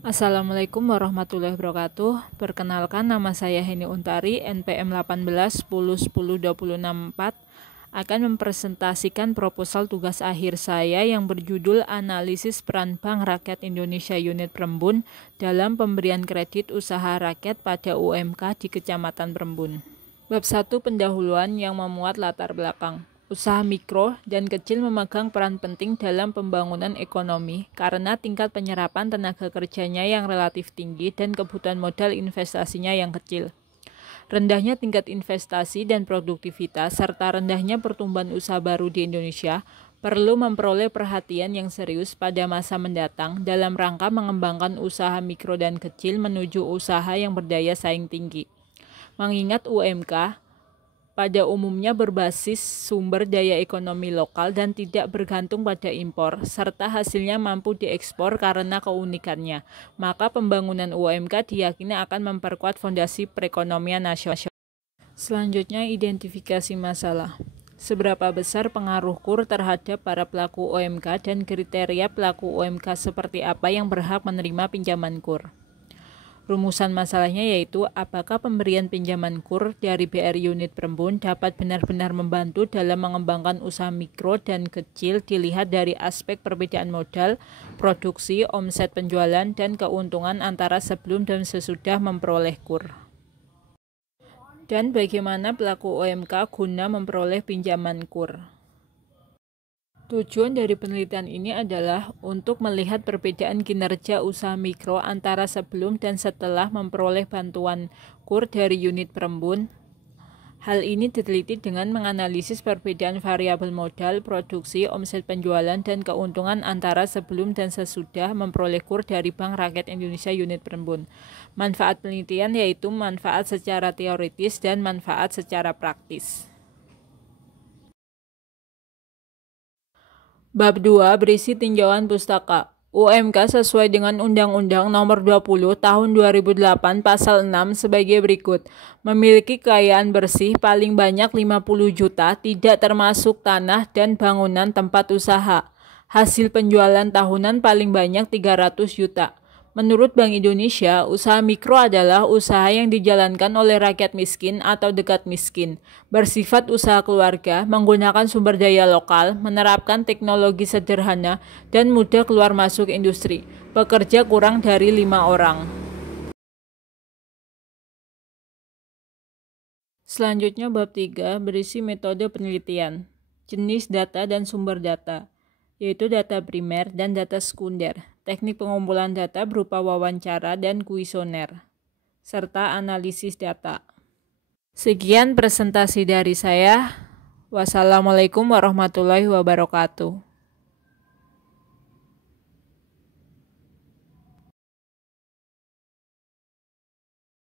Assalamualaikum warahmatullahi wabarakatuh. Perkenalkan, nama saya Heni Untari, NPM 1810102064, akan mempresentasikan proposal tugas akhir saya yang berjudul Analisis Peran Bank Rakyat Indonesia Unit Perembun dalam pemberian kredit usaha rakyat pada UMK di Kecamatan Perembun. Bab 1 pendahuluan yang memuat latar belakang. Usaha mikro dan kecil memegang peran penting dalam pembangunan ekonomi karena tingkat penyerapan tenaga kerjanya yang relatif tinggi dan kebutuhan modal investasinya yang kecil. Rendahnya tingkat investasi dan produktivitas serta rendahnya pertumbuhan usaha baru di Indonesia perlu memperoleh perhatian yang serius pada masa mendatang dalam rangka mengembangkan usaha mikro dan kecil menuju usaha yang berdaya saing tinggi. Mengingat UMK pada umumnya berbasis sumber daya ekonomi lokal dan tidak bergantung pada impor, serta hasilnya mampu diekspor karena keunikannya, maka pembangunan UMK diyakini akan memperkuat fondasi perekonomian nasional. Selanjutnya, identifikasi masalah. Seberapa besar pengaruh KUR terhadap para pelaku UMK dan kriteria pelaku UMK seperti apa yang berhak menerima pinjaman KUR? Rumusan masalahnya yaitu apakah pemberian pinjaman KUR dari BRI Unit Perembun dapat benar-benar membantu dalam mengembangkan usaha mikro dan kecil dilihat dari aspek perbedaan modal, produksi, omset penjualan, dan keuntungan antara sebelum dan sesudah memperoleh KUR. Dan bagaimana pelaku UMK guna memperoleh pinjaman KUR. Tujuan dari penelitian ini adalah untuk melihat perbedaan kinerja usaha mikro antara sebelum dan setelah memperoleh bantuan KUR dari unit Perembun. Hal ini diteliti dengan menganalisis perbedaan variabel modal, produksi, omset penjualan, dan keuntungan antara sebelum dan sesudah memperoleh KUR dari Bank Rakyat Indonesia Unit Perembun. Manfaat penelitian yaitu manfaat secara teoritis dan manfaat secara praktis. Bab 2 berisi tinjauan pustaka. UMK sesuai dengan Undang-Undang Nomor 20 Tahun 2008 Pasal 6 sebagai berikut. Memiliki kekayaan bersih paling banyak 50 juta, tidak termasuk tanah dan bangunan tempat usaha. Hasil penjualan tahunan paling banyak 300 juta. Menurut Bank Indonesia, usaha mikro adalah usaha yang dijalankan oleh rakyat miskin atau dekat miskin, bersifat usaha keluarga, menggunakan sumber daya lokal, menerapkan teknologi sederhana, dan mudah keluar masuk industri. Pekerja kurang dari 5 orang. Selanjutnya bab 3 berisi metode penelitian, jenis data dan sumber data, yaitu data primer dan data sekunder, teknik pengumpulan data berupa wawancara dan kuesioner, serta analisis data. Sekian presentasi dari saya. Wassalamualaikum warahmatullahi wabarakatuh.